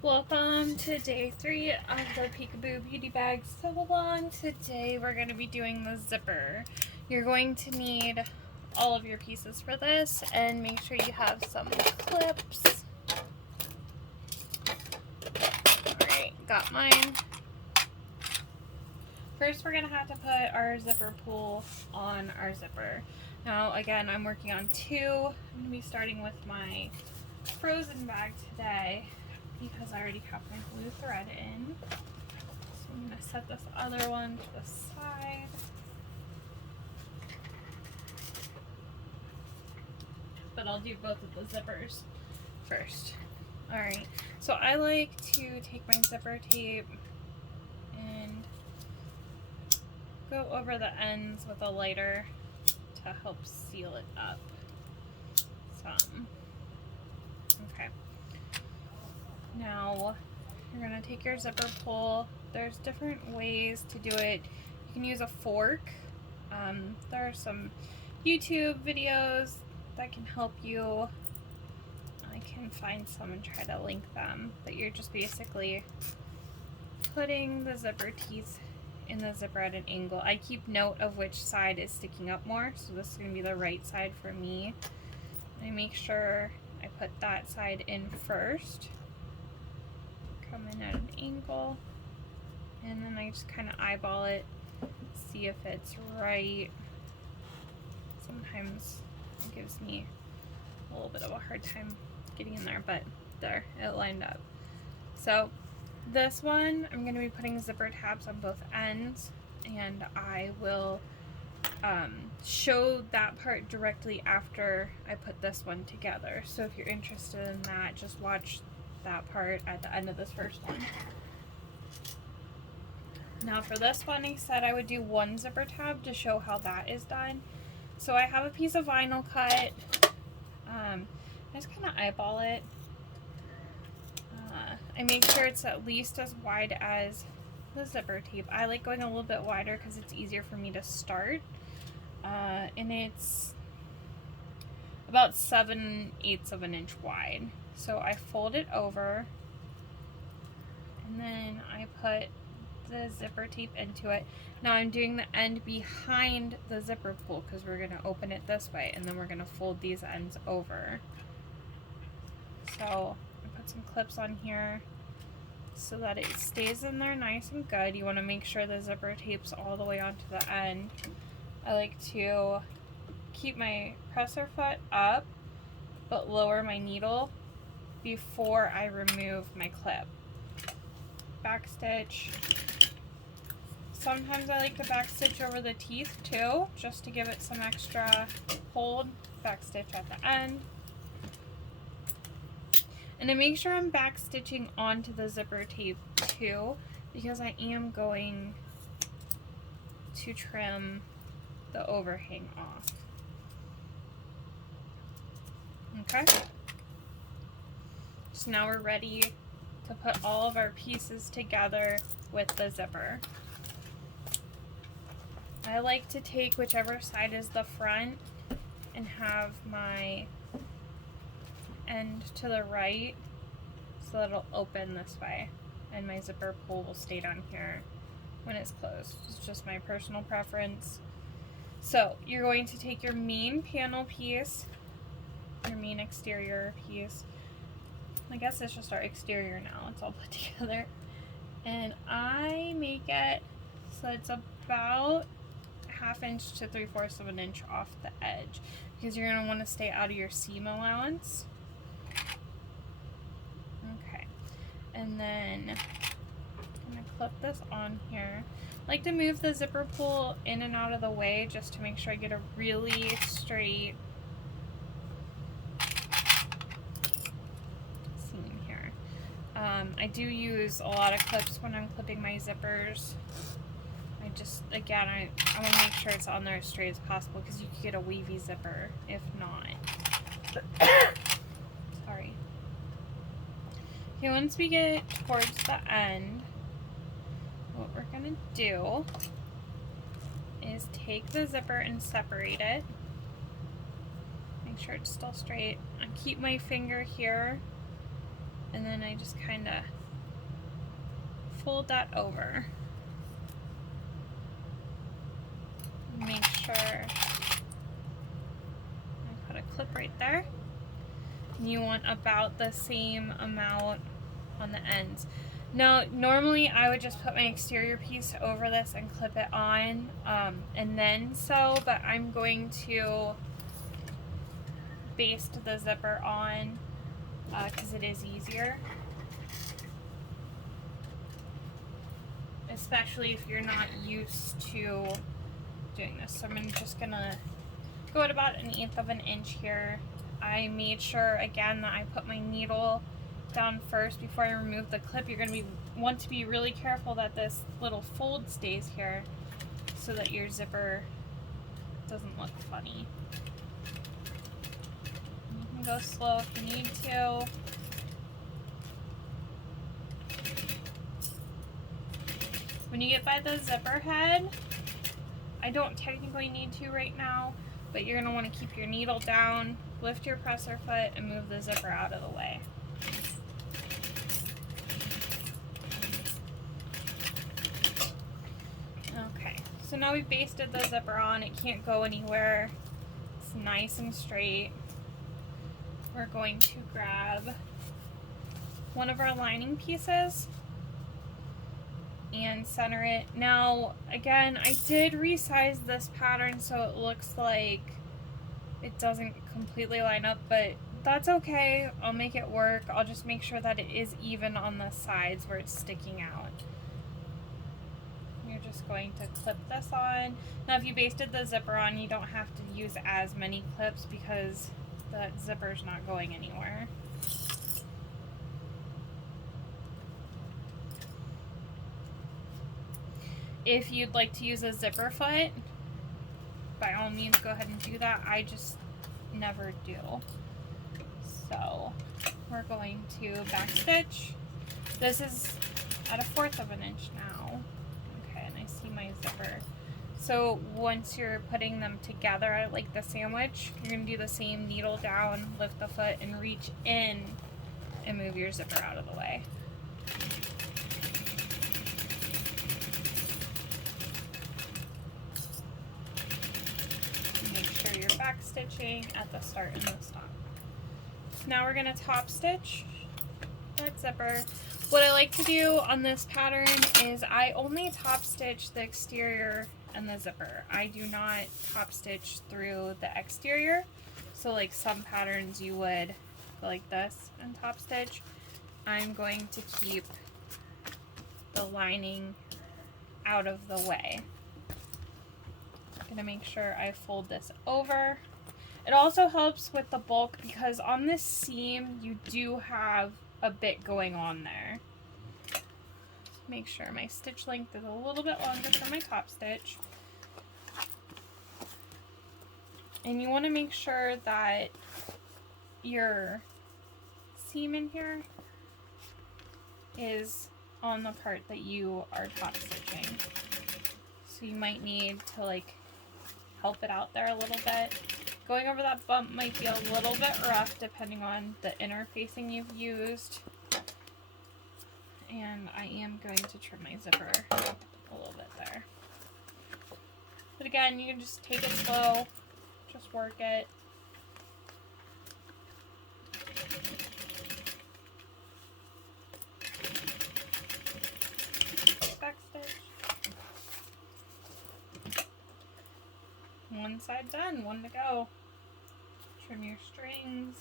Welcome to day 3 of the Peekaboo Beauty Bag Sew-Along. Today we're going to be doing the zipper. You're going to need all of your pieces for this, and make sure you have some clips. Alright, got mine. First we're going to have to put our zipper pull on our zipper. Now again, I'm working on 2. I'm going to be starting with my frozen bag today, because I already have my blue thread in. So I'm going to set this other one to the side. But I'll do both of the zippers first. Alright, so I like to take my zipper tape and go over the ends with a lighter to help seal it up some. Okay. Now, you're going to take your zipper pull. There's different ways to do it. You can use a fork. There are some YouTube videos that can help you. I can find some and try to link them. But you're just basically putting the zipper teeth in the zipper at an angle. I keep note of which side is sticking up more, so this is going to be the right side for me. I make sure I put that side in first. Come in at an angle, and then I just kind of eyeball it, see if it's right. Sometimes it gives me a little bit of a hard time getting in there, but there, it lined up. So this one, I'm going to be putting zipper tabs on both ends, and I will show that part directly after I put this one together. So if you're interested in that, just watch that part at the end of this first one. Now for this one, I said I would do 1 zipper tab to show how that is done. So I have a piece of vinyl cut. I just kind of eyeball it. I make sure it's at least as wide as the zipper tape. I like going a little bit wider because it's easier for me to start. And it's about 7/8 of an inch wide. So I fold it over, and then I put the zipper tape into it. Now I'm doing the end behind the zipper pull because we're going to open it this way, and then we're going to fold these ends over. So I put some clips on here so that it stays in there nice and good. You want to make sure the zipper tape's all the way onto the end. I like to keep my presser foot up but lower my needle before I remove my clip. Backstitch. Sometimes I like to backstitch over the teeth too, just to give it some extra hold. Backstitch at the end. And to make sure I'm backstitching onto the zipper tape too, because I am going to trim the overhang off. Okay? So now we're ready to put all of our pieces together with the zipper. I like to take whichever side is the front and have my end to the right so that it'll open this way, and my zipper pull will stay down here when it's closed. It's just my personal preference. So you're going to take your main panel piece, your main exterior piece. I guess it's just our exterior now. It's all put together. And I make it so it's about 1/2 inch to 3/4 of an inch off the edge, because you're going to want to stay out of your seam allowance. Okay. And then I'm going to clip this on here. I like to move the zipper pull in and out of the way just to make sure I get a really straight seam here. I do use a lot of clips when I'm clipping my zippers. I just, again, I want to make sure it's on there as straight as possible, because you could get a wavy zipper if not. Sorry. Okay, once we get towards the end, what we're going to do is take the zipper and separate it. Make sure it's still straight. I keep my finger here and then I just kind of fold that over. Make sure I put a clip right there. And you want about the same amount on the ends. Now, normally I would just put my exterior piece over this and clip it on and then sew, but I'm going to baste the zipper on because it is easier. Especially if you're not used to doing this. So I'm just gonna go at about 1/8 of an inch here. I made sure again that I put my needle down first before I remove the clip. You're gonna want to be really careful that this little fold stays here so that your zipper doesn't look funny. You can go slow if you need to. When you get by the zipper head, I don't technically need to right now, but you're gonna want to keep your needle down, lift your presser foot, and move the zipper out of the way. Okay, so now we've basted the zipper on. It can't go anywhere. It's nice and straight. We're going to grab one of our lining pieces and center it. Now, again, I did resize this pattern so it looks like it doesn't completely line up, but that's okay. I'll make it work. I'll just make sure that it is even on the sides where it's sticking out. You're just going to clip this on. Now, if you basted the zipper on, you don't have to use as many clips because the zipper's not going anywhere. If you'd like to use a zipper foot, by all means go ahead and do that. I just never do. So we're going to backstitch. This is at 1/4 of an inch now. Okay, and I see my zipper. So once you're putting them together like the sandwich, you're going to do the same, needle down, lift the foot, and reach in and move your zipper out of the way. Back stitching at the start and the stop. Now we're going to top stitch that zipper. What I like to do on this pattern is I only top stitch the exterior and the zipper. I do not top stitch through the exterior. So like some patterns you would go like this and top stitch. I'm going to keep the lining out of the way. Gonna make sure I fold this over. It also helps with the bulk because on this seam you do have a bit going on there. Make sure my stitch length is a little bit longer for my top stitch. And you want to make sure that your seam in here is on the part that you are top stitching. So you might need to like help it out there a little bit. Going over that bump might be a little bit rough depending on the interfacing you've used. And I am going to trim my zipper a little bit there. But again, you can just take it slow, just work it. One side done, one to go. Trim your strings.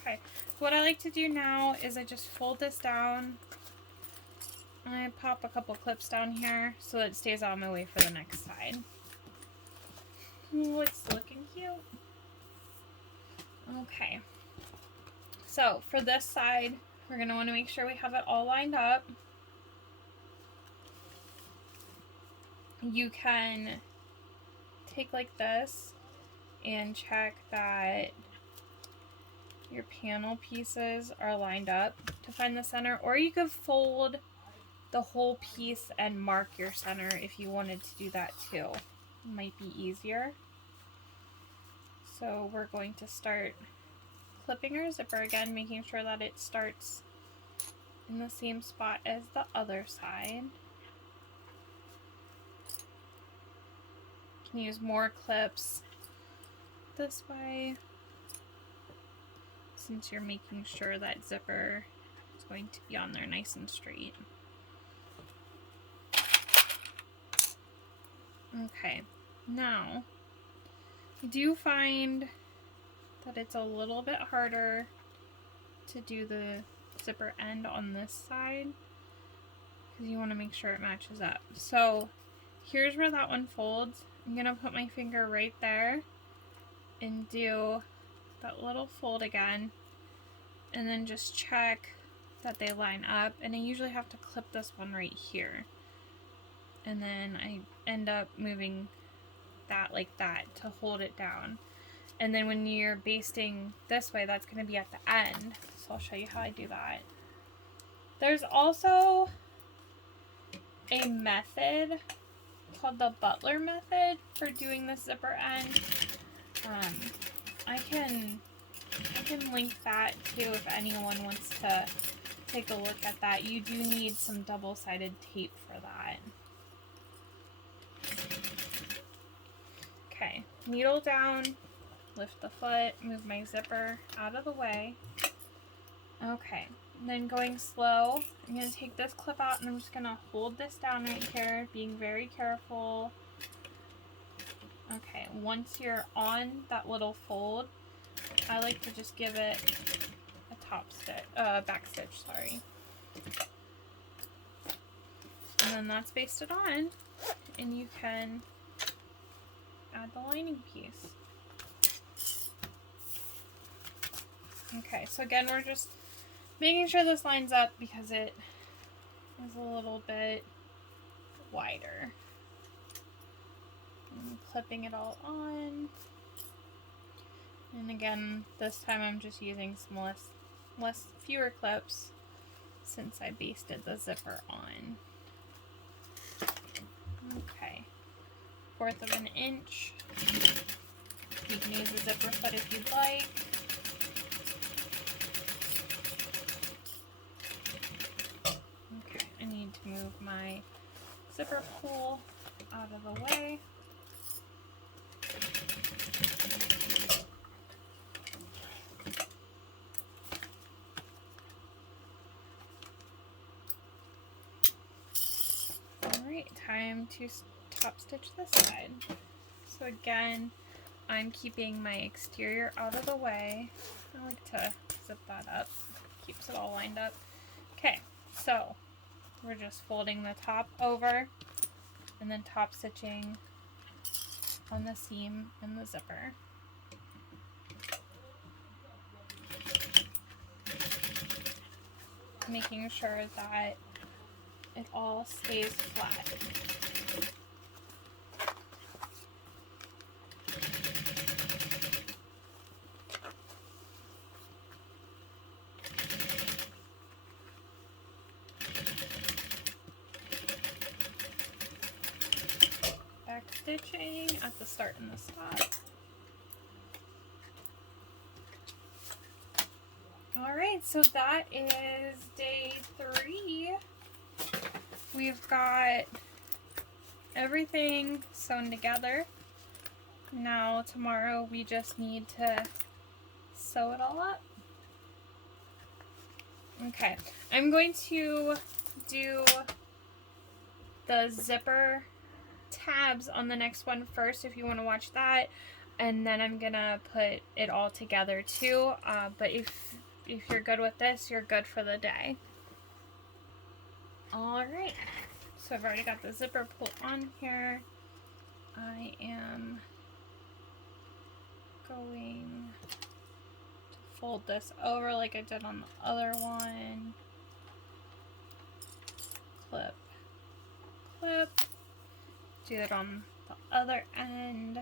Okay, what I like to do now is I just fold this down. I pop a couple clips down here so that it stays on my way for the next side. Ooh, it's looking cute. Okay, so for this side, we're going to want to make sure we have it all lined up. You can take like this and check that your panel pieces are lined up to find the center, or you could fold the whole piece and mark your center if you wanted to do that too. It might be easier. So we're going to start clipping our zipper again, making sure that it starts in the same spot as the other side. You can use more clips this way, since you're making sure that zipper is going to be on there nice and straight. Okay, now I do find that it's a little bit harder to do the zipper end on this side because you want to make sure it matches up. So here's where that one folds. I'm gonna put my finger right there and do that little fold again, and then just check that they line up. And I usually have to clip this one right here, and then I end up moving that like that to hold it down. And then when you're basting this way, that's going to be at the end. So I'll show you how I do that. There's also a method called the Butler method for doing the zipper end. I can link that too if anyone wants to take a look at that. You do need some double-sided tape for that. Okay, needle down, lift the foot, move my zipper out of the way. Okay, and then going slow, I'm going to take this clip out and I'm just going to hold this down right here, being very careful. Okay, once you're on that little fold, I like to just give it a back stitch, sorry. And then that's basted on, and you can add the lining piece. Okay, so again, we're just making sure this lines up because it is a little bit wider. And clipping it all on. And again, this time I'm just using some fewer clips since I basted the zipper on. Okay, 1/4 of an inch. You can use a zipper foot if you'd like. Okay, I need to move my zipper pull out of the way. Alright, time to top stitch this side. So again, I'm keeping my exterior out of the way. I like to zip that up, keeps it all lined up. Okay, so we're just folding the top over and then top stitching on the seam and the zipper. Making sure that it all stays flat. Back stitching at the start and the stop. Alright, so that is day 3. We've got everything sewn together. Now tomorrow we just need to sew it all up. Okay, I'm going to do the zipper tabs on the next one first if you want to watch that, and then I'm gonna put it all together too, but if you're good with this, you're good for the day. Alright, so I've already got the zipper pulled on here. I am going to fold this over like I did on the other one. Clip, clip. Do it on the other end.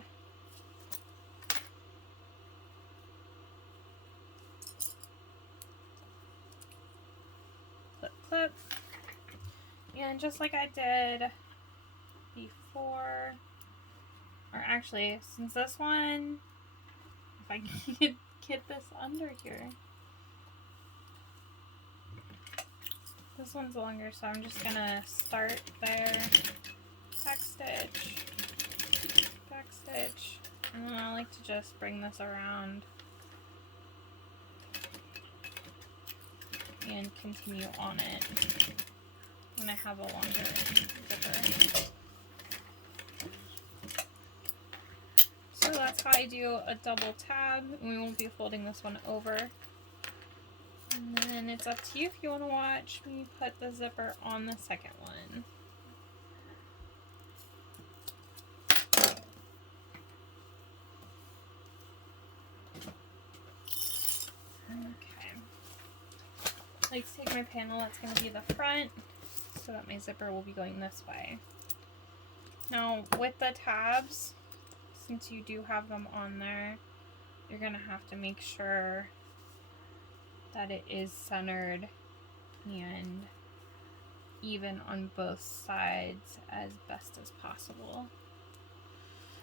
Clip, clip. And just like I did before, or actually, since this one, if I get this under here. This one's longer, so I'm just gonna start there, back stitch, and then I like to just bring this around and continue on it when I have a longer zipper. So that's how I do a double tab, and we won't be folding this one over. And then it's up to you if you want to watch me put the zipper on the second one. Okay. I like to take my panel that's going to be the front so that my zipper will be going this way. Now with the tabs, since you do have them on there, you're going to have to make sure that it is centered and even on both sides as best as possible.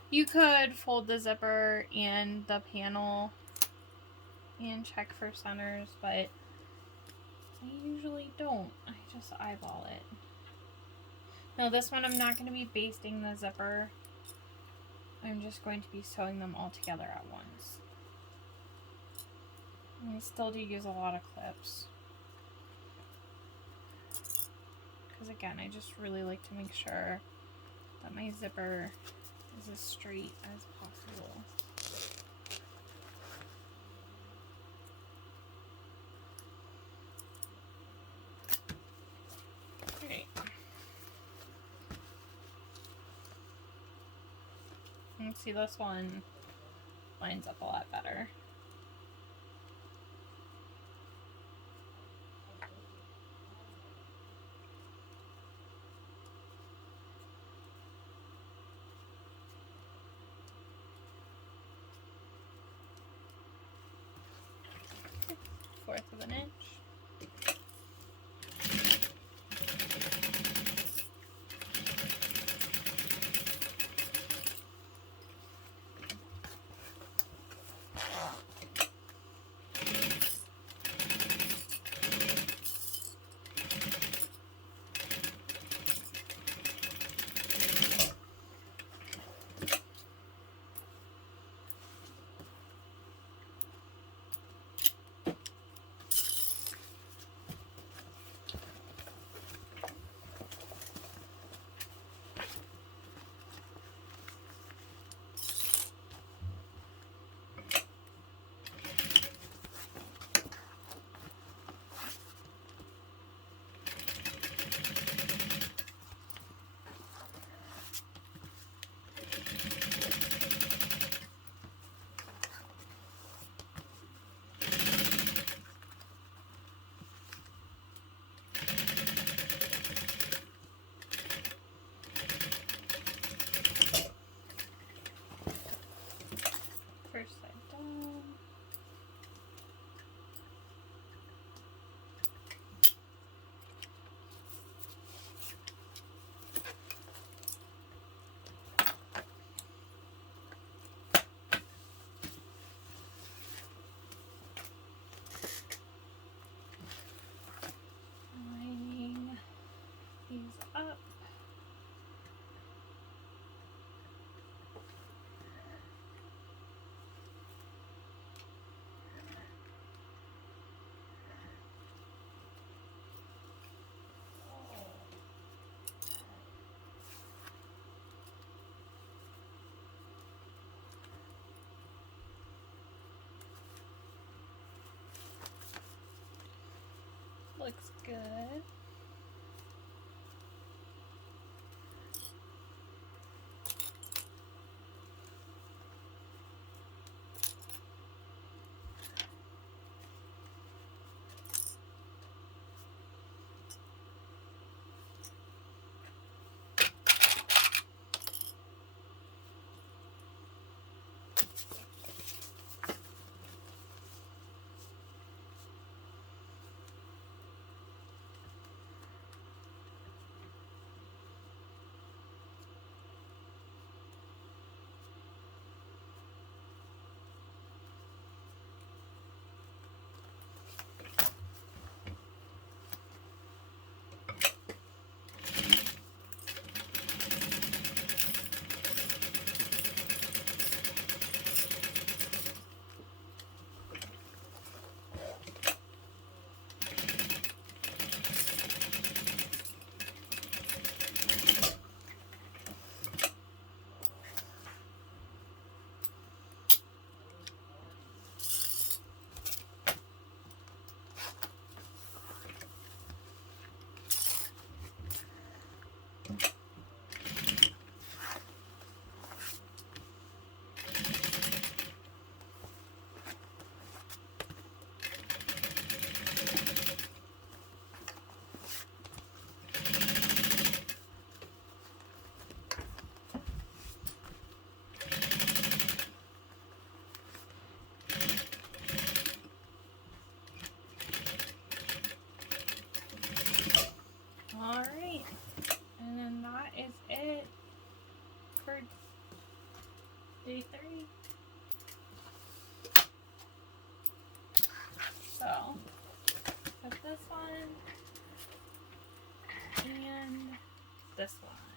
You could fold the zipper and the panel and check for centers, but I usually don't. I just eyeball it. Now this one I'm not going to be basting the zipper. I'm just going to be sewing them all together at once. And I still do use a lot of clips. Because again, I just really like to make sure that my zipper is as straight as possible. Alright. You can see this one lines up a lot better. Fourth of an inch. First side down. Lining these up. Looks good. for day 3. So, put this one and this one.